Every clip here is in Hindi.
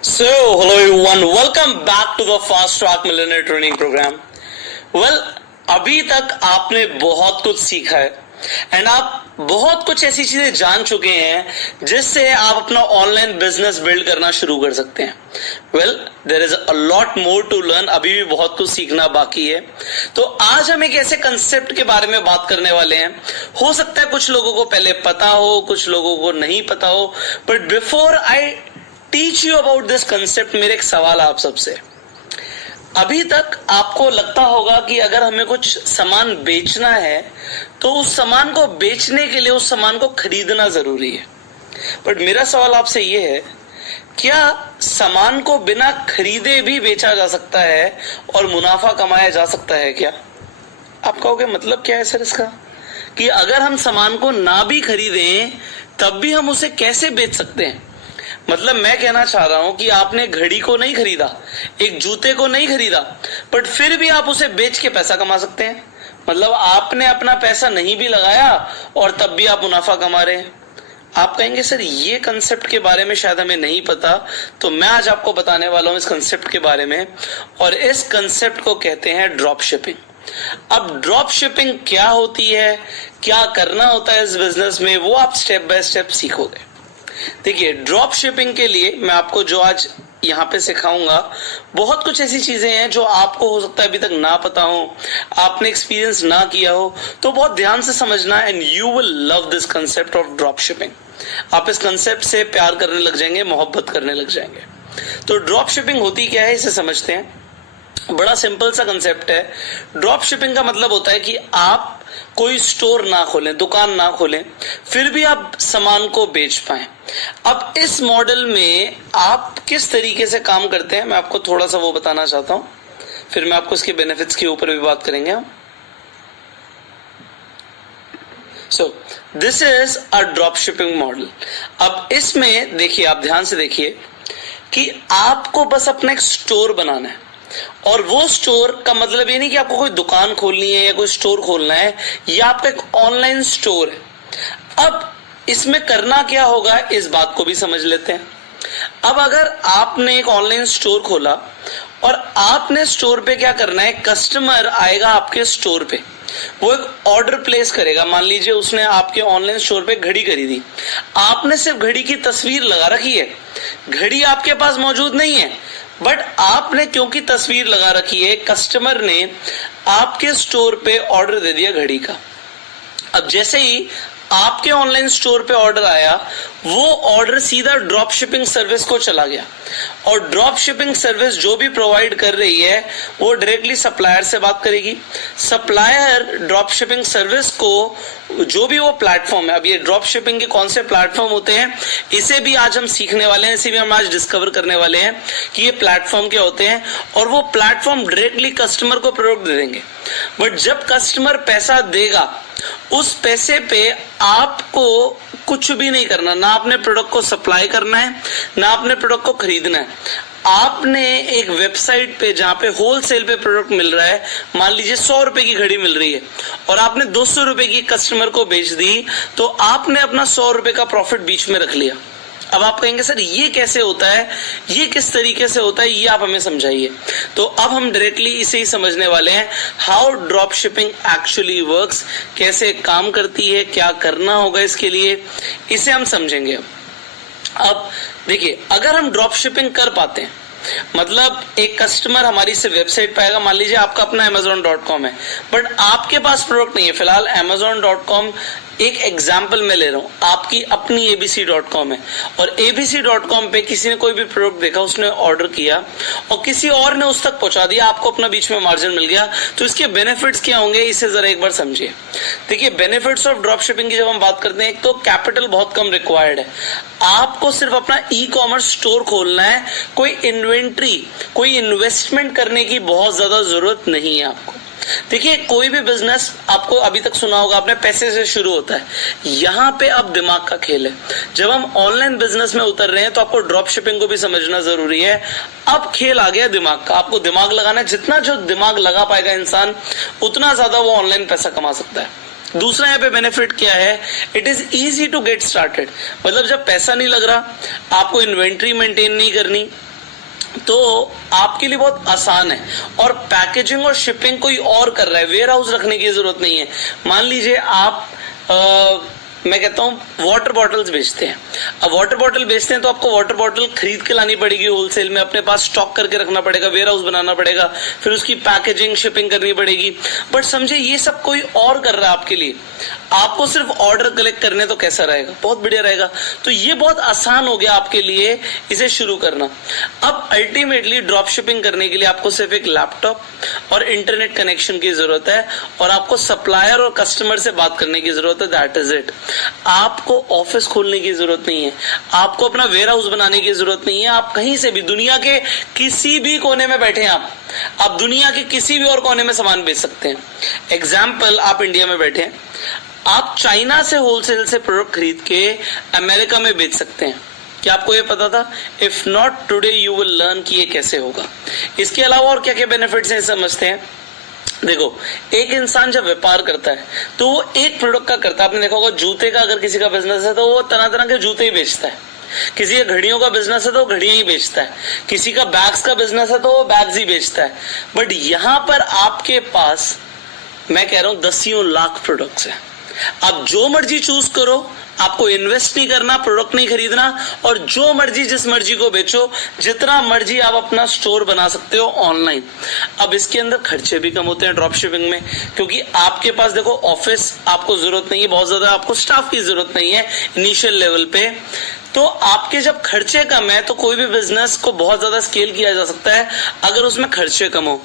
Hello everyone, welcome back to the Fast Track Millionaire Training Program. Well, अभी तक आपने बहुत कुछ सीखा है एंड आप बहुत कुछ ऐसी चीजें जान चुके हैं जिससे आप अपना ऑनलाइन बिजनेस बिल्ड करना शुरू कर सकते हैं. Well, there is a lot more to learn. अभी भी बहुत कुछ सीखना बाकी है. तो आज हम एक ऐसे कंसेप्ट के बारे में बात करने वाले हैं. हो सकता है कुछ लोगों को पहले पता हो, कुछ लोगों को नहीं पता हो, but before I teach you about this concept, मेरे एक सवाल आप सबसे. अभी तक आपको लगता होगा कि अगर हमें कुछ सामान बेचना है तो उस सामान को बेचने के लिए उस सामान को खरीदना जरूरी है. बट मेरा सवाल आपसे यह है, क्या सामान को बिना खरीदे भी बेचा जा सकता है और मुनाफा कमाया जा सकता है? क्या आप कहोगे मतलब क्या है सर इसका, कि अगर हम सामान को ना भी खरीदें तब भी हम उसे कैसे बेच सकते हैं? मतलब मैं कहना चाह रहा हूं कि आपने घड़ी को नहीं खरीदा, एक जूते को नहीं खरीदा, बट फिर भी आप उसे बेच के पैसा कमा सकते हैं. मतलब आपने अपना पैसा नहीं भी लगाया और तब भी आप मुनाफा कमा रहे हैं. आप कहेंगे सर ये कंसेप्ट के बारे में शायद हमें नहीं पता, तो मैं आज आपको बताने वाला हूं इस कंसेप्ट के बारे में. और इस कंसेप्ट को कहते हैं ड्रॉप शिपिंग. अब ड्रॉप शिपिंग क्या होती है, क्या करना होता है इस बिजनेस में, वो आप स्टेप बाय स्टेप सीखोगे. देखिए, ड्रॉप शिपिंग के लिए मैं आपको जो आज यहाँ पे सिखाऊंगा, बहुत कुछ ऐसी चीजें हैं जो आपको हो सकता है अभी तक ना पता हो, आपने एक्सपीरियंस ना किया हो, तो बहुत ध्यान से समझना and you will love this concept of drop shipping. आप इस कंसेप्ट से प्यार करने लग जाएंगे, मोहब्बत करने लग जाएंगे. तो ड्रॉप शिपिंग होती क्या है, इसे समझते हैं. बड़ा सिंपल सा कंसेप्ट है. ड्रॉप शिपिंग का मतलब होता है कि आप कोई स्टोर ना खोलें, दुकान ना खोलें, फिर भी आप सामान को बेच पाएं. अब इस मॉडल में आप किस तरीके से काम करते हैं, मैं आपको थोड़ा सा वो बताना चाहता हूं, फिर मैं आपको इसके बेनिफिट्स के ऊपर भी बात करेंगे. So this is a drop shipping model. अब इसमें देखिए, आप ध्यान से देखिए कि आपको बस अपना एक स्टोर बनाना है. और वो स्टोर का मतलब ये नहीं कि आपको कोई दुकान खोलनी है या कोई स्टोर खोलना है, ये आपका एक ऑनलाइन स्टोर है. अब इसमें करना क्या होगा, इस बात को भी समझ लेते हैं. अब अगर आपने एक ऑनलाइन स्टोर खोला और आपने स्टोर पे क्या करना है, कस्टमर आएगा आपके स्टोर पे, वो एक ऑर्डर प्लेस करेगा. मान लीजिए उसने आपके ऑनलाइन स्टोर पे घड़ी खरीदी, आपने सिर्फ घड़ी की तस्वीर लगा रखी है, घड़ी आपके पास मौजूद नहीं है, बट आपने क्योंकि तस्वीर लगा रखी है, कस्टमर ने आपके स्टोर पे ऑर्डर दे दिया घड़ी का. अब जैसे ही आपके ऑनलाइन स्टोर पे ऑर्डर आया, वो ऑर्डर सीधा ड्रॉप शिपिंग सर्विस को चला गया. और ड्रॉप शिपिंग सर्विस जो भी प्रोवाइड कर रही है वो डायरेक्टली सप्लायर से बात करेगी. सप्लायर ड्रॉप शिपिंग सर्विस को जो भी वो प्लेटफॉर्म है, अब ये ड्रॉप शिपिंग के कौन से प्लेटफॉर्म होते हैं इसे भी आज हम सीखने वाले हैं, इसे भी हम आज डिस्कवर करने वाले हैं कि ये प्लेटफॉर्म क्या होते हैं. और वो प्लेटफॉर्म डायरेक्टली कस्टमर को प्रोडक्ट दे देंगे. बट जब कस्टमर पैसा देगा, उस पैसे पे आपको कुछ भी नहीं करना, ना आपने प्रोडक्ट को सप्लाई करना है, ना आपने प्रोडक्ट को खरीदना है. आपने एक वेबसाइट पे जहां पे होलसेल पे प्रोडक्ट मिल रहा है, मान लीजिए 100 रुपए की घड़ी मिल रही है और आपने 200 रुपए की कस्टमर को बेच दी, तो आपने अपना 100 रुपए का प्रॉफिट बीच में रख लिया. अब आप कहेंगे सर ये कैसे होता है, ये किस तरीके से होता है, ये आप हमें समझाइए. तो अब हम डायरेक्टली इसे ही समझने वाले हैं, how drop shipping actually works, कैसे काम करती है, क्या करना होगा इसके लिए, इसे हम समझेंगे. अब देखिए, अगर हम ड्रॉप शिपिंग कर पाते हैं, मतलब एक कस्टमर हमारी से वेबसाइट पे आएगा, मान लीजिए आपका अपना Amazon.com है, बट आपके पास प्रोडक्ट नहीं है. फिलहाल Amazon.com एक एग्जाम्पल मैं ले रहा हूं, आपकी अपनी ABC.com है और ABC.com पे किसी ने कोई भी प्रोडक्ट देखा, उसने ऑर्डर किया और किसी और ने उस तक पहुंचा दिया, आपको अपना बीच में मार्जिन मिल गया. तो इसके बेनिफिट्स क्या होंगे, इसे जरा एक बार समझिए. देखिए, बेनिफिट्स ऑफ ड्रॉप शिपिंग की जब हम बात करते हैं, एक तो कैपिटल बहुत कम रिक्वायर्ड है. आपको सिर्फ अपना ई-कॉमर्स स्टोर खोलना है, कोई इन्वेंट्री, कोई इन्वेस्टमेंट करने की बहुत ज्यादा जरूरत नहीं है आपको. देखिए, कोई भी बिजनेस आपको अभी तक सुना होगा आपने, पैसे से शुरू होता है. यहाँ पे अब दिमाग का खेल है. जब हम ऑनलाइन बिजनेस में उतर रहे हैं तो आपको ड्रॉप शिपिंग को भी समझना जरूरी है. अब खेल आ गया दिमाग का, आपको दिमाग लगाना है. जितना जो दिमाग लगा पाएगा इंसान, उतना ज्यादा वो ऑनलाइन पैसा कमा सकता है. दूसरा यहाँ पे बेनिफिट क्या है, it is easy to get started. मतलब जब पैसा नहीं लग रहा, आपको इन्वेंट्री मेंटेन नहीं करनी, तो आपके लिए बहुत आसान है, और पैकेजिंग और शिपिंग कोई और कर रहा है, वेयर हाउस रखने की जरूरत नहीं है। मान लीजिए आप मैं कहता हूं वाटर बॉटल्स बेचते हैं। अब वाटर बॉटल बेचते हैं तो आपको वाटर बॉटल खरीद के लानी पड़ेगी होलसेल में, अपने पास स्टॉक करके रखना पड़ेगा, वेयर हाउस बनाना पड़ेगा, फिर उसकी पैकेजिंग शिपिंग करनी पड़ेगी। बट समझे ये सब कोई और कर रहा है आपके लिए, आपको सिर्फ ऑर्डर कलेक्ट करने, तो कैसा रहेगा, बहुत बढ़िया रहेगा। तो ये बहुत आसान हो गया आपके लिए इसे शुरू करना। अब अल्टीमेटली ड्रॉप शिपिंग करने के लिए आपको सिर्फ एक लैपटॉप और इंटरनेट कनेक्शन की जरूरत है, और आपको सप्लायर और कस्टमर से बात करने की जरूरत है, दैट इज इट। आपको ऑफिस खोलने की जरूरत नहीं है, आपको अपना वेयर हाउस बनाने की जरूरत नहीं है। आप कहीं से भी, दुनिया के किसी भी कोने में बैठे हैं आप दुनिया के किसी भी और कोने में सामान बेच सकते हैं। एग्जाम्पल, आप इंडिया में बैठे हैं, आप चाइना से होलसेल से प्रोडक्ट खरीद के अमेरिका में बेच सकते हैं। क्या आपको ये पता था? If not today you will learn कि ये कैसे होगा। इसके अलावा और क्या क्या बेनिफिट्स हैं समझते हैं। देखो, एक इंसान जब व्यापार करता है तो वो एक प्रोडक्ट का करता है। आपने देखा होगा जूते का अगर किसी का बिजनेस है तो वो तरह तरह के जूते ही बेचता है, किसी का घड़ियों का बिजनेस है तो वो घड़ियां ही बेचता है, किसी का बैग्स का बिजनेस है तो वो बैग्स ही बेचता है। बट यहां पर आपके पास, मैं कह रहा हूं, दसियों लाख प्रोडक्ट्स हैं। आप जो मर्जी चूज करो, आपको इन्वेस्ट नहीं करना, प्रोडक्ट नहीं खरीदना, और जो मर्जी जिस मर्जी को बेचो, जितना मर्जी आप अपना स्टोर बना सकते हो ऑनलाइन। अब इसके अंदर खर्चे भी कम होते हैं ड्रॉप शिपिंग में, क्योंकि आपके पास देखो ऑफिस आपको जरूरत नहीं है, बहुत ज्यादा आपको स्टाफ की जरूरत नहीं है इनिशियल लेवल पे। तो आपके जब खर्चे कम है तो कोई भी बिजनेस को बहुत ज्यादा स्केल किया जा सकता है अगर उसमें खर्चे कम हो।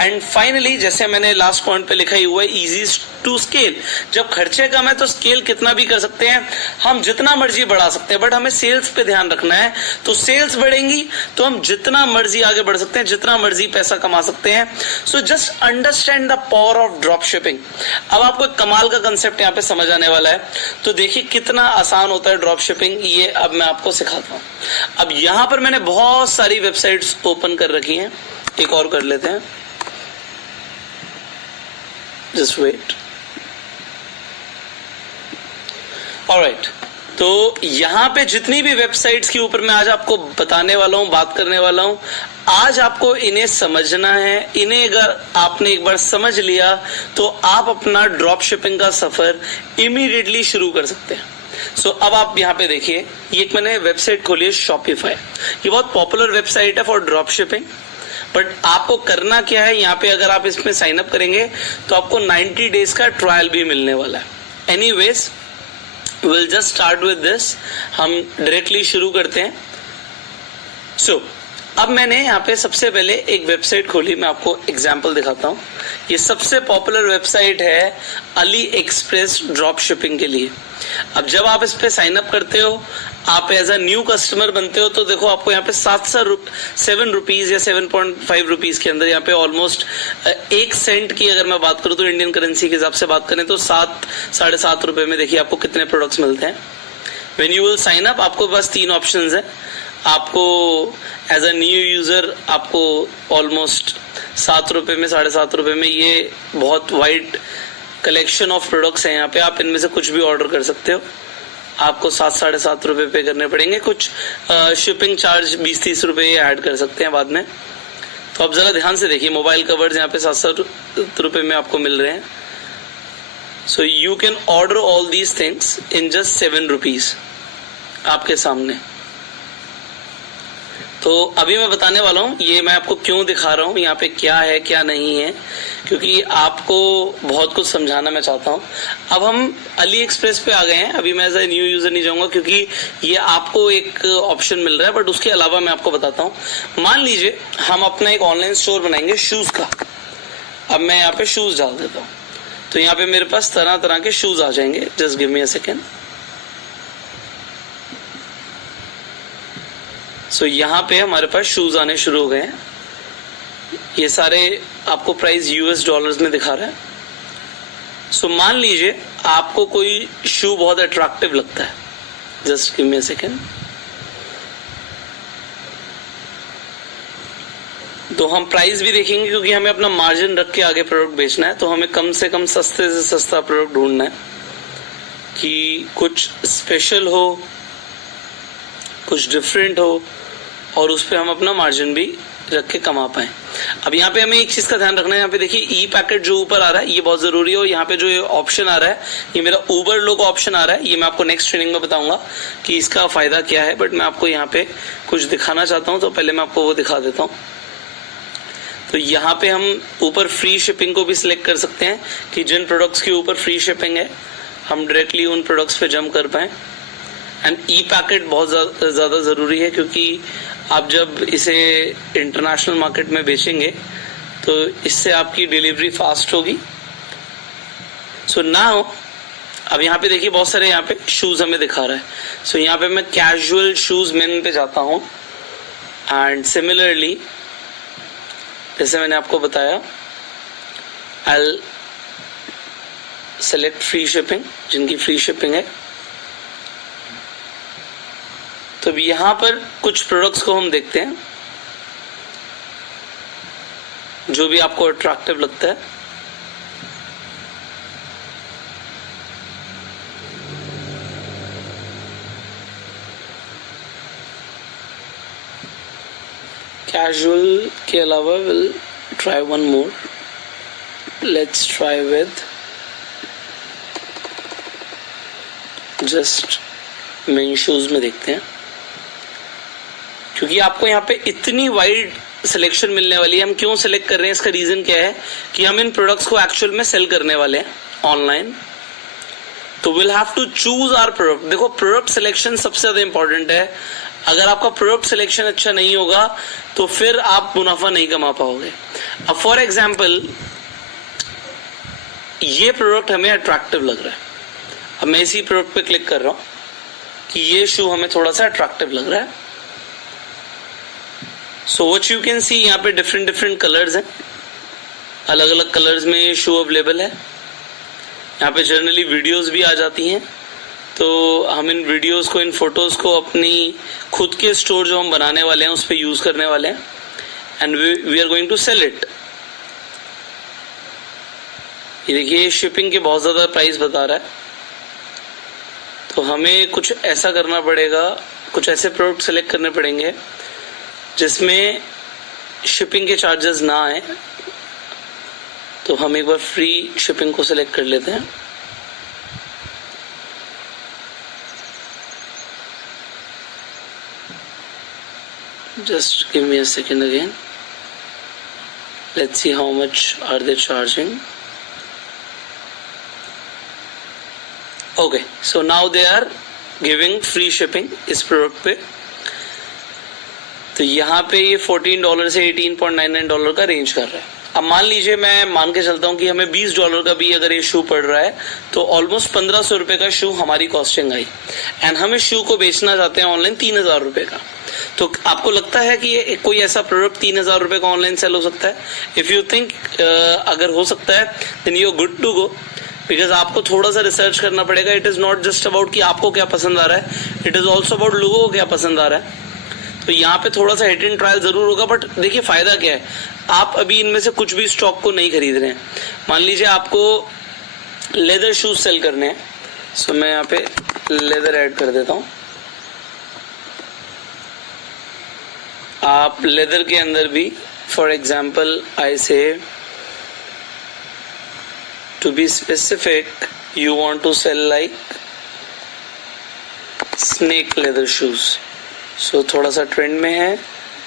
एंड फाइनली, जैसे मैंने लास्ट पॉइंट पे लिखा ही हुआ है, इजी टू स्केल। जब खर्चे कम है तो स्केल कितना भी कर सकते हैं, हम जितना मर्जी बढ़ा सकते हैं, बट हमें सेल्स पे ध्यान रखना है। तो सेल्स बढ़ेंगी तो हम जितना मर्जी आगे बढ़ सकते हैं, जितना मर्जी पैसा कमा सकते हैं। So just understand the power of drop shipping. अब आपको एक कमाल का कंसेप्ट यहाँ पे समझ आने वाला है। तो देखिए कितना आसान होता है ड्रॉप शिपिंग, ये अब मैं आपको सिखाता हूं। अब यहां पर मैंने बहुत सारी वेबसाइट्स ओपन कर रखी हैं, एक और कर लेते हैं, जस्ट वेट। ऑलराइट, तो यहां पे जितनी भी वेबसाइट्स के ऊपर मैं आज आपको बताने वाला हूं, बात करने वाला हूं, आज आपको इन्हें समझना है। इन्हें अगर आपने एक बार समझ लिया तो आप अपना ड्रॉप शिपिंग का सफर इमीडिएटली शुरू कर सकते हैं। सो अब आप यहाँ पे देखिए, ये एक मैंने वेबसाइट खोली है शॉपिफाई। ये बहुत पॉपुलर वेबसाइट है फॉर ड्रॉप शिपिंग। बट आपको करना क्या है, यहाँ पे अगर आप इसमें साइन अप करेंगे तो आपको 90 डेज का ट्रायल भी मिलने वाला है। Anyways, will just start with this. हम डायरेक्टली शुरू करते हैं। सो अब मैंने यहाँ पे सबसे पहले एक वेबसाइट खोली, मैं आपको एग्जाम्पल दिखाता हूँ। ये सबसे पॉपुलर वेबसाइट है अली एक्सप्रेस ड्रॉप शिपिंग के लिए। अब जब आप इस पे साइन अप करते हो, आप एज अ न्यू कस्टमर बनते हो, तो देखो आपको यहाँ पे 7 रुपीज या 7.5 रुपीज के अंदर, यहाँ पे ऑलमोस्ट 1 सेंट की अगर मैं बात करूँ तो इंडियन करेंसी के हिसाब से बात करें तो 7-7.5 रुपए में देखिए आपको कितने प्रोडक्ट्स मिलते हैं। When you will sign up, आपको बस 3 ऑप्शंस है। आपको एज अ न्यू यूजर आपको ऑलमोस्ट 7 रुपए में, 7.5 रुपए में, ये बहुत वाइड कलेक्शन ऑफ प्रोडक्ट्स हैं यहाँ पे, आप इनमें से कुछ भी ऑर्डर कर सकते हो। आपको 7-7.5 रुपए पे करने पड़ेंगे, कुछ शिपिंग चार्ज 20-30 रुपए ऐड कर सकते हैं बाद में। तो आप जरा ध्यान से देखिए, मोबाइल कवर्स यहाँ पे 7 रुपए में आपको मिल रहे हैं। So you can order all these things in just 7 rupees आपके सामने। तो अभी मैं बताने वाला हूँ, ये मैं आपको क्यों दिखा रहा हूँ, यहाँ पे क्या है क्या नहीं है, क्योंकि आपको बहुत कुछ समझाना मैं चाहता हूँ। अब हम अली एक्सप्रेस पे आ गए हैं। अभी मैं एज ए न्यू यूजर नहीं जाऊंगा क्योंकि ये आपको एक ऑप्शन मिल रहा है, बट उसके अलावा मैं आपको बताता हूँ। मान लीजिए हम अपना एक ऑनलाइन स्टोर बनाएंगे शूज का। अब मैं यहाँ पे शूज डाल देता हूँ, तो यहाँ पे मेरे पास तरह तरह के शूज आ जाएंगे। Just give me a second. So यहाँ पे हमारे पास शूज आने शुरू हो गए हैं। ये सारे आपको प्राइस यूएस डॉलर्स में दिखा रहा है। सो मान लीजिए आपको कोई शू बहुत अट्रैक्टिव लगता है। Just give me a second. तो हम प्राइस भी देखेंगे क्योंकि हमें अपना मार्जिन रख के आगे प्रोडक्ट बेचना है। तो हमें कम से कम सस्ते से सस्ता प्रोडक्ट ढूंढना है कि कुछ स्पेशल हो, कुछ डिफरेंट हो और उस पर हम अपना मार्जिन भी रख के कमा पाए। अब यहाँ पे हमें एक चीज का ध्यान रखना है, यहाँ पे देखिए ई पैकेट जो ऊपर आ रहा है ये बहुत जरूरी है, और यहाँ पे जो ये ऑप्शन आ रहा है ये मेरा उबर लो का ऑप्शन आ रहा है, ये मैं आपको नेक्स्ट ट्रेनिंग में बताऊंगा कि इसका फायदा क्या है, बट मैं आपको यहाँ पे कुछ दिखाना चाहता हूँ, तो पहले मैं आपको वो दिखा देता हूँ। तो यहाँ पे हम ऊपर फ्री शिपिंग को भी सिलेक्ट कर सकते हैं कि जिन प्रोडक्ट्स के ऊपर फ्री शिपिंग है हम डायरेक्टली उन प्रोडक्ट्स पे जंप कर पाए। एंड ई पैकेट बहुत ज्यादा जरूरी है, क्योंकि आप जब इसे इंटरनेशनल मार्केट में बेचेंगे तो इससे आपकी डिलीवरी फास्ट होगी। सो नाउ अब यहाँ पे देखिए बहुत सारे यहाँ पे शूज हमें दिखा रहा है। सो यहाँ पे मैं कैजुअल शूज मेन पे जाता हूँ, एंड सिमिलरली जैसे मैंने आपको बताया आई सेलेक्ट फ्री शिपिंग, जिनकी फ्री शिपिंग है। तो अब यहाँ पर कुछ प्रोडक्ट्स को हम देखते हैं जो भी आपको अट्रैक्टिव लगता है। कैजुअल के अलावा will try one more, let's try with just main shoes में देखते हैं, क्योंकि आपको यहाँ पे इतनी वाइड सिलेक्शन मिलने वाली है। हम क्यों सिलेक्ट कर रहे हैं, इसका रीजन क्या है कि हम इन प्रोडक्ट्स को एक्चुअल में सेल करने वाले हैं ऑनलाइन, तो will have to choose our product. देखो प्रोडक्ट सिलेक्शन सबसे ज्यादा इंपॉर्टेंट है। अगर आपका प्रोडक्ट सिलेक्शन अच्छा नहीं होगा तो फिर आप मुनाफा नहीं कमा पाओगे। अब फॉर एग्जाम्पल ये प्रोडक्ट हमें अट्रैक्टिव लग रहा है, अब मैं इसी प्रोडक्ट पे क्लिक कर रहा हूं कि ये शू हमें थोड़ा सा अट्रैक्टिव लग रहा है। So what you can see, यहाँ पे डिफरेंट कलर्स हैं, अलग अलग कलर्स में ये शू अवेलेबल है। यहाँ पे जनरली वीडियोस भी आ जाती हैं, तो हम इन वीडियोस को, इन फोटोज को अपनी खुद के स्टोर जो हम बनाने वाले हैं उस पर यूज करने वाले हैं, and we are going to sell it. ये देखिए शिपिंग के बहुत ज्यादा प्राइस बता रहा है, तो हमें कुछ ऐसा करना पड़ेगा, कुछ ऐसे प्रोडक्ट सेलेक्ट करने पड़ेंगे जिसमें शिपिंग के चार्जेस ना आए। तो हम एक बार फ्री शिपिंग को सिलेक्ट कर लेते हैं। Just give me a second again. Let's see how much are they charging. Okay, so now they are giving free shipping इस प्रोडक्ट पे। तो यहाँ पे ये $14 से $18.99 का रेंज कर रहा है। अब मान लीजिए मैं मान के चलता हूँ कि हमें $20 का भी अगर ये शू पड़ रहा है तो ऑलमोस्ट 1500 रुपए का शू हमारी कॉस्टिंग आई, एंड हम इस शू को बेचना चाहते हैं ऑनलाइन 3000 रुपए का। तो आपको लगता है कि ये कोई ऐसा प्रोडक्ट 3000 रुपए का ऑनलाइन सेल हो सकता है? इफ यू थिंक अगर हो सकता है then you are good to go, because आपको थोड़ा सा रिसर्च करना पड़ेगा। It is not just about कि आपको क्या पसंद आ रहा है, इट इज ऑल्सो अबाउट लोगों को क्या पसंद आ रहा है। तो यहाँ पे थोड़ा सा हिट एंड ट्रायल जरूर होगा, बट देखिए फायदा क्या है, आप अभी इनमें से कुछ भी स्टॉक को नहीं खरीद रहे हैं। मान लीजिए आपको लेदर शूज सेल करने हैं, सो मैं यहाँ पे लेदर ऐड कर देता हूँ। आप लेदर के अंदर भी for example I say to be specific you want to sell like snake leather shoes. So थोड़ा सा ट्रेंड में है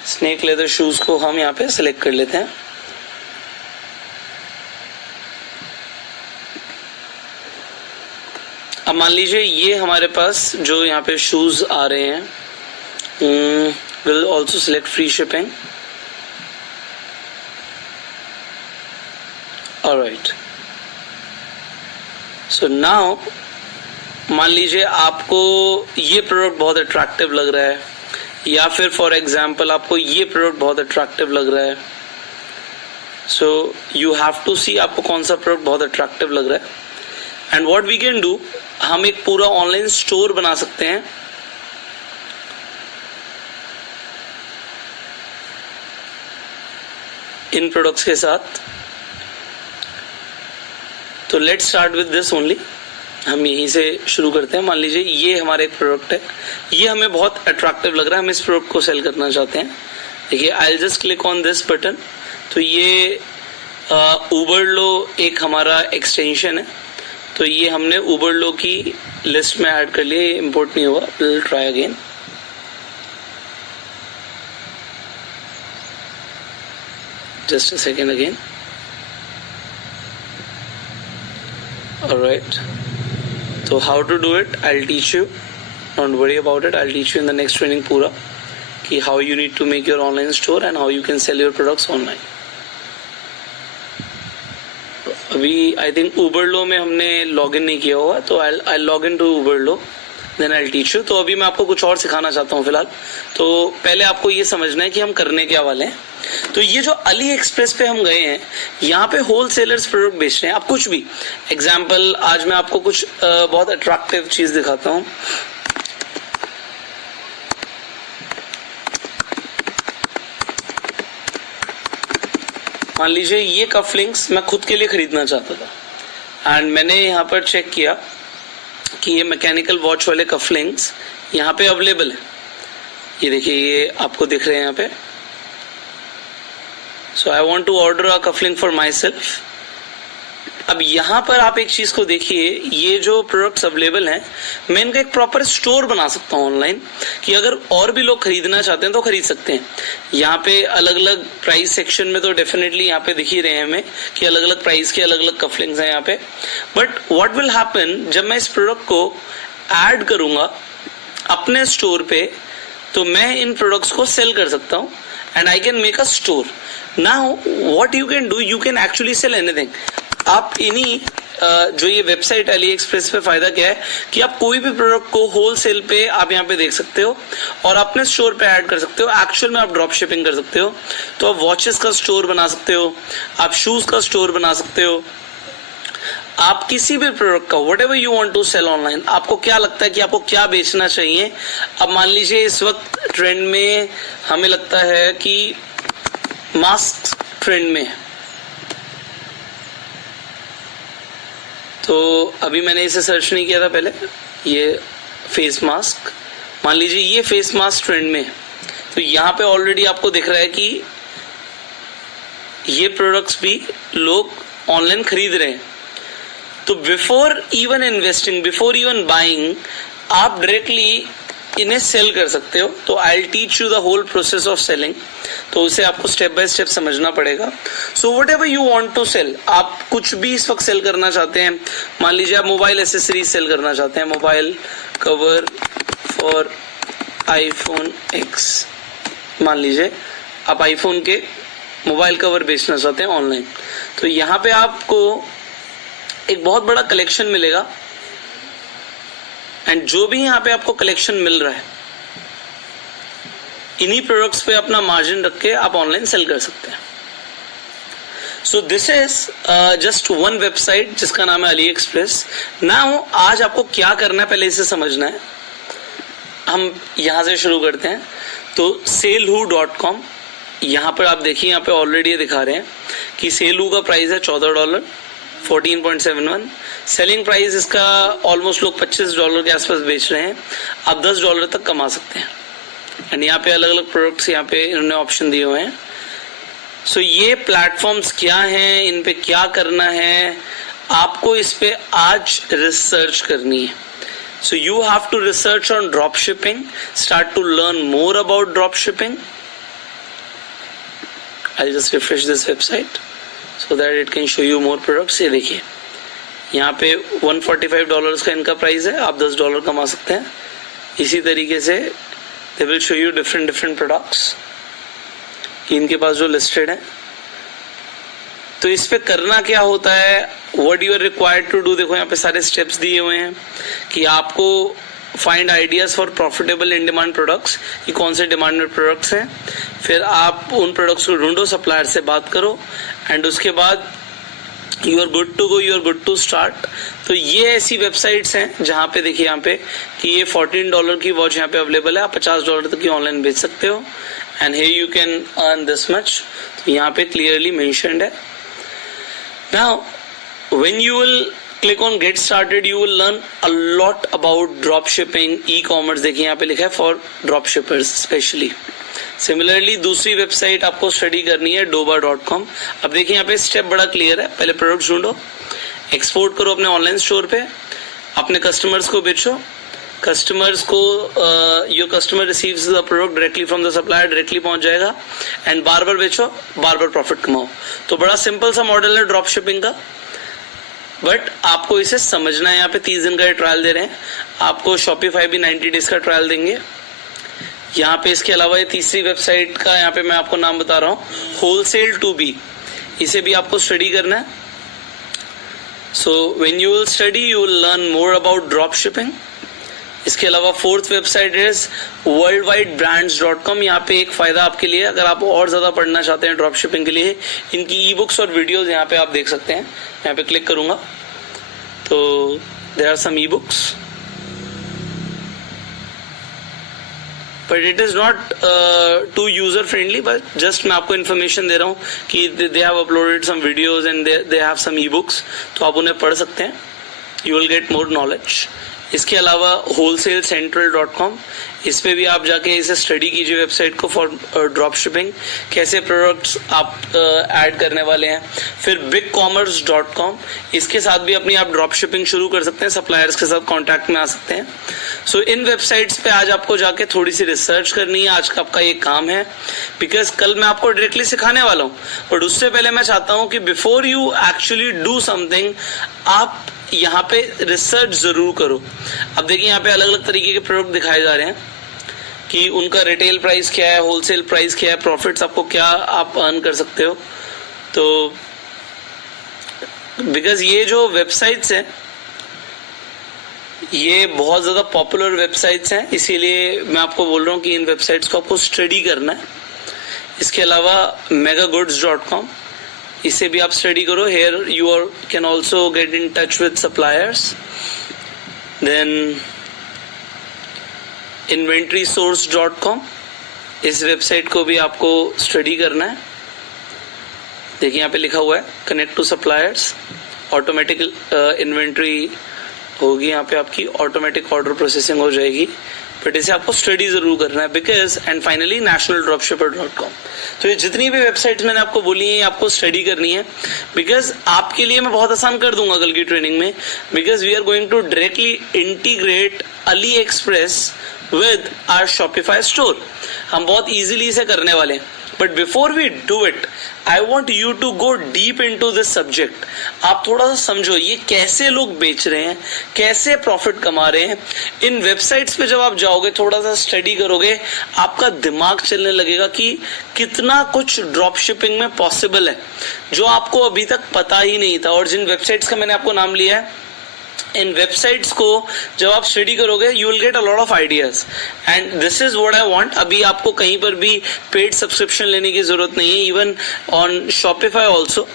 स्नेक लेदर शूज को हम यहाँ पे सिलेक्ट कर लेते हैं। अब मान लीजिए ये हमारे पास जो यहाँ पे शूज आ रहे हैं will also select free shipping. Alright. So now मान लीजिए आपको ये प्रोडक्ट बहुत अट्रैक्टिव लग रहा है, या फिर फॉर एग्जाम्पल आपको ये प्रोडक्ट बहुत अट्रैक्टिव लग रहा है। So you have to see आपको कौन सा प्रोडक्ट बहुत अट्रैक्टिव लग रहा है, and what we can do, हम एक पूरा ऑनलाइन स्टोर बना सकते हैं। इन प्रोडक्ट्स के साथ। तो let's start with this only. हम यहीं से शुरू करते हैं। मान लीजिए ये हमारा एक प्रोडक्ट है, ये हमें बहुत अट्रैक्टिव लग रहा है, हम इस प्रोडक्ट को सेल करना चाहते हैं। देखिए I just click on this button, तो ये उबरलो एक हमारा एक्सटेंशन है, तो ये हमने उबरलो की लिस्ट में ऐड कर लिया, ये इंपोर्ट नहीं हुआ। Will try again. Just a second again. Alright, so how to do it I'll teach you, don't worry about it, I'll teach you in the next training पूरा कि how you need to make your online store and how you can sell your products online। अभी I think Uberlo में हमने लॉगिन नहीं किया हुआ, तो I'll log in to Uberlo then I'll teach you। तो अभी मैं आपको कुछ और सिखाना चाहता हूँ फिलहाल। तो पहले आपको ये समझना है कि हम करने क्या वाले हैं। तो ये जो अली एक्सप्रेस पे हम गए हैं, यहाँ पे होलसेलर्स प्रोडक्ट बेच रहे हैं। आप कुछ भी एग्जाम्पल, आज मैं आपको कुछ बहुत अट्रैक्टिव चीज दिखाता हूँ। मान लीजिए ये कफलिंग्स मैं खुद के लिए खरीदना चाहता था एंड मैंने यहाँ पर चेक किया कि ये मैकेनिकल वॉच वाले कफलिंग्स यहाँ पे अवेलेबल है। ये देखिए, ये आपको दिख रहे हैं यहाँ पे। So I want to order a cufflink for myself। अब यहाँ पर आप एक चीज को देखिए, ये जो प्रोडक्ट्स अवेलेबल हैं, मैं इनका एक प्रॉपर स्टोर बना सकता हूँ ऑनलाइन, कि अगर और भी लोग खरीदना चाहते हैं तो खरीद सकते हैं। यहाँ पे अलग अलग प्राइस सेक्शन में तो डेफिनेटली यहाँ पे दिख ही रहे हैं हमें कि अलग अलग प्राइस के अलग अलग कफलिंग्स हैं यहाँ पे। बट व्हाट विल हैपन, जब मैं इस प्रोडक्ट को ऐड करूंगा अपने स्टोर पे, तो मैं इन प्रोडक्ट्स को सेल कर सकता हूँ and I can make a store. Now what you can do, you can actually sell anything. आप इन्हीं जो ये वेबसाइट अली एक्सप्रेस पे फायदा क्या है कि आप कोई भी प्रोडक्ट को होलसेल पे आप यहाँ पे देख सकते हो और अपने स्टोर पे ऐड कर सकते हो। एक्चुअल में आप ड्रॉप शिपिंग कर सकते हो, तो आप वॉचेस का स्टोर बना सकते हो, आप शूज का स्टोर बना सकते हो, आप किसी भी प्रोडक्ट का whatever you want to sell online. आपको क्या लगता है कि आपको क्या बेचना चाहिए। अब मान लीजिए इस वक्त ट्रेंड में हमें लगता है कि मास्क ट्रेंड में है, तो अभी मैंने इसे सर्च नहीं किया था पहले, ये फेस मास्क, मान लीजिए ये फेस मास्क ट्रेंड में है, तो यहाँ पे ऑलरेडी आपको दिख रहा है कि ये प्रोडक्ट्स भी लोग ऑनलाइन खरीद रहे हैं। तो before even investing, before even buying, आप डायरेक्टली इन्हें सेल कर सकते हो। तो I will teach you the whole process of selling, तो उसे आपको स्टेप बाय स्टेप समझना पड़ेगा। So whatever you want to sell, आप कुछ भी इस वक्त सेल करना चाहते हैं, मान लीजिए आप मोबाइल एसेसरीज सेल करना चाहते हैं, mobile cover for iPhone x, मान लीजिए आप आईफोन के मोबाइल कवर बेचना चाहते हैं ऑनलाइन, तो यहाँ पे आपको एक बहुत बड़ा कलेक्शन मिलेगा एंड जो भी यहाँ पे आपको कलेक्शन मिल रहा है, इन्हीं प्रोडक्ट्स पे अपना मार्जिन रख के आप ऑनलाइन सेल कर सकते हैं। So this is just one website जिसका नाम है अली एक्सप्रेस। नाउ आज आपको क्या करना है पहले इसे समझना है। हम यहाँ से शुरू करते हैं। तो sellwho.com, यहाँ पर आप देखिए, यहाँ पे ऑलरेडी दिखा रहे हैं कि सेलहू का प्राइस है $14, 14.71। सेलिंग प्राइस इसका ऑलमोस्ट लोग $25 के आसपास बेच रहे हैं, आप $10 तक कमा सकते हैं। एंड यहाँ पे अलग अलग प्रोडक्ट्स यहाँ पे इन्होंने ऑप्शन दिए हुए हैं। सो ये प्लेटफॉर्म्स क्या हैं, इन पे क्या करना है, आपको इस पे आज रिसर्च करनी है। So you have to research on drop shipping, start to learn more about drop shipping. I just refresh this website so that it can show you more products। ये देखिए यहाँ पे $145 का इनका प्राइस है, आप $10 कमा सकते हैं। इसी तरीके से they will show you different products कि इनके पास जो लिस्टेड है। तो इस पे करना क्या होता है, what you are required to do, देखो यहाँ पे सारे स्टेप्स दिए हुए हैं कि आपको find ideas for profitable in demand products, कि कौन से डिमांड में प्रोडक्ट्स हैं, फिर आप उन प्रोडक्ट्स को ढूंढो, सप्लायर से बात करो एंड उसके बाद you are good to go, you are good to start. तो ये ऐसी वेबसाइट्स हैं जहाँ पे देखिए यहाँ पे कि ये $14 की वॉच यहाँ पे अवेलेबल है, आप $50 तक की ऑनलाइन बेच सकते हो and here you can earn this much. तो यहाँ पे क्लियरली मेंशन्ड है। Now when you will click on get started, you will learn a lot about drop shipping, e-commerce. देखिए यहाँ पे लिखा है for drop shippers specially. Similarly दूसरी वेबसाइट आपको स्टडी करनी है doba.com. अब देखिए यहाँ पे स्टेप बड़ा क्लियर है. पहले प्रोडक्ट ढूंढो, एक्सपोर्ट करो अपने ऑनलाइन स्टोर पे, अपने कस्टमर्स को बेचो. कस्टमर्स को your customer receives the product directly from the supplier, directly पहुंच जाएगा एंड बार बार बेचो, बार बार प्रॉफिट कमाओ. तो बड़ा सिंपल सा मॉडल है ड्रॉप शिपिंग का, बट आपको इसे समझना है. यहाँ पे 30 दिन का ट्रायल दे रहे हैं आपको. शॉपिफाई भी 90 डेज का ट्रायल देंगे. यहाँ पे इसके अलावा ये तीसरी वेबसाइट का यहाँ पे मैं आपको नाम बता रहा हूँ, होलसेल टू बी. इसे भी आपको स्टडी करना है. So when you will study you will learn more about drop shipping. इसके अलावा फोर्थ वेबसाइट इज worldwidebrands.com. यहाँ पे एक फायदा आपके लिए, अगर आप और ज्यादा पढ़ना चाहते हैं ड्रॉप शिपिंग के लिए, इनकी ई बुक्स और वीडियोस यहाँ पे आप देख सकते हैं. यहाँ पे क्लिक करूंगा तो there are some e books, but it is not too user friendly. But just मैं आपको इन्फॉर्मेशन दे रहा हूँ कि they have uploaded some videos and they have some e books, तो आप उन्हें पढ़ सकते हैं. You will get more knowledge. इसके अलावा wholesaleCentral.com, इस पे भी आप जाके इसे स्टडी कीजिए वेबसाइट को फॉर ड्रॉप शिपिंग, कैसे प्रोडक्ट्स आप ऐड करने वाले हैं. फिर BigCommerce.com, इसके साथ भी अपनी आप ड्रॉप शिपिंग शुरू कर सकते हैं, सप्लायर्स के साथ कांटेक्ट में आ सकते हैं. सो इन वेबसाइट्स पे आज आपको जाके थोड़ी सी रिसर्च करनी है. आज का आपका ये काम है, बिकॉज कल मैं आपको डायरेक्टली सिखाने वाला हूँ, बट उससे पहले मैं चाहता हूँ कि before you actually do something आप यहाँ पे रिसर्च जरूर करो. अब देखिए यहाँ पे अलग अलग तरीके के प्रोडक्ट दिखाए जा रहे हैं कि उनका रिटेल प्राइस क्या है, होलसेल प्राइस क्या है, प्रॉफिट्स आपको क्या आप अर्न कर सकते हो. तो बिकॉज ये जो वेबसाइट्स हैं ये बहुत ज्यादा पॉपुलर वेबसाइट्स हैं, इसीलिए मैं आपको बोल रहा हूँ कि इन वेबसाइट्स को आपको स्टडी करना है. इसके अलावा megagoods.com, इसे भी आप स्टडी करो. Here you can also get in touch with suppliers. Then inventorysource.com, इस वेबसाइट को भी आपको स्टडी करना है. देखिए यहाँ पे लिखा हुआ है connect to suppliers, automatic inventory होगी यहाँ पे आपकी, ऑटोमेटिक ऑर्डर प्रोसेसिंग हो जाएगी, बट इसे आपको स्टडी जरूर करना है. Because and finally nationaldropshipper.com. तो ये जितनी भी वेबसाइट्स मैंने आपको बोली हैं आपको स्टडी करनी है, बिकॉज आपके लिए मैं बहुत आसान कर दूंगा कल की ट्रेनिंग में. Because we are going to directly integrate AliExpress with our Shopify store. हम बहुत इजीली इसे करने वाले हैं, but before we do it I want you to go deep into this subject. आप थोड़ा सा समझो ये कैसे लोग बेच रहे हैं, कैसे प्रॉफिट कमा रहे हैं. इन वेबसाइट्स पे जब आप जाओगे, थोड़ा सा स्टडी करोगे, आपका दिमाग चलने लगेगा कि कितना कुछ ड्रॉप शिपिंग में पॉसिबल है जो आपको अभी तक पता ही नहीं था. और जिन वेबसाइट्स का मैंने आपको नाम लिया है, इन वेबसाइट्स को जब आप स्टडी करोगे you will get a lot of ideas and this is what I want. अभी आपको कहीं पर भी पेड सब्सक्रिप्शन लेने की जरूरत नहीं है. इवन ऑन Shopify ऑल्सो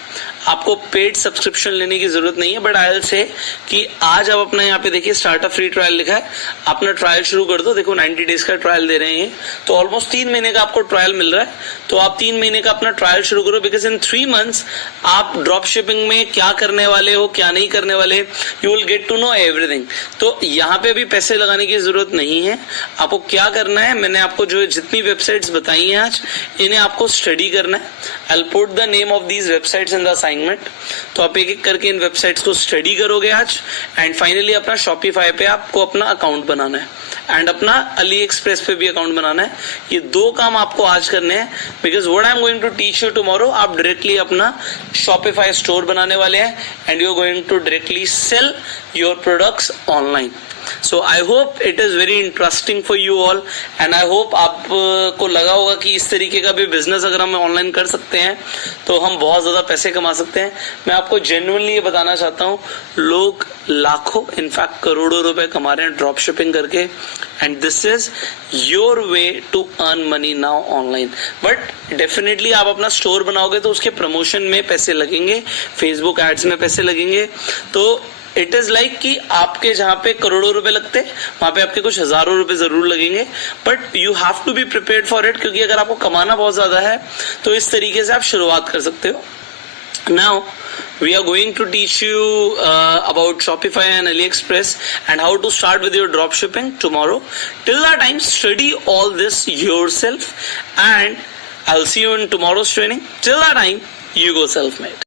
आपको पेड सब्सक्रिप्शन लेने की जरूरत नहीं है. बट आई विल से कि आज आप अपना यहाँ पे देखिए स्टार्टअप फ्री ट्रायल लिखा है, अपना ट्रायल शुरू कर दो. देखो 90 डेज का ट्रायल दे रहे हैं, तो ऑलमोस्ट 3 महीने का आपको ट्रायल मिल रहा है. तो आप 3 महीने का अपना ट्रायल शुरू करो, बिकॉज इन 3 months आप ड्रॉप शिपिंग में क्या करने वाले हो, क्या नहीं करने वाले, you will get to know everything. तो यहाँ पे भी पैसे लगाने की जरूरत नहीं है. आपको क्या करना है, मैंने आपको जो जितनी वेबसाइट्स बताई हैं आज, इन्हें आपको स्टडी करना है. I will put the name of these websites in the assignment. तो आप एक एक करके इन वेबसाइट्स को स्टडी करोगे आज, एंड फाइनली अपना Shopify पे आपको अपना अकाउंट बनाना है एंड अपना AliExpress पे भी अकाउंट बनाना है. ये 2 काम आपको आज करने हैं, because what I am going to teach you tomorrow, आप डायरेक्टली अपना Shopify स्टोर बनाने वाले हैं and you are going to directly sell your products online. So I hope it is very interesting for you all and I hope आपको लगा होगा कि इस तरीके का भी बिजनेस अगर हम ऑनलाइन कर सकते हैं तो हम बहुत ज्यादा पैसे कमा सकते हैं. मैं आपको जेन्युइनली ये बताना चाहता हूँ, लोग लाखों इनफैक्ट करोड़ों रुपए कमा रहे हैं ड्रॉप शिपिंग करके, and this is your way to earn money now online. But definitely आप अपना स्टोर बनाओगे तो उसके प्रमोशन में पैसे लगेंगे, फेसबुक एड्स में पैसे लगेंगे. तो इट इज लाइक कि आपके जहां पे करोड़ों रुपए लगते वहां पे आपके कुछ हजारों रुपए जरूर लगेंगे, but you have to be prepared for it. क्योंकि अगर आपको कमाना बहुत ज्यादा है तो इस तरीके से आप शुरुआत कर सकते हो. Now we are going to teach you about Shopify and AliExpress and how to start with your drop shipping tomorrow. Till that time, study all this yourself, and I'll see you in tomorrow's training. Till that time, you go self-made.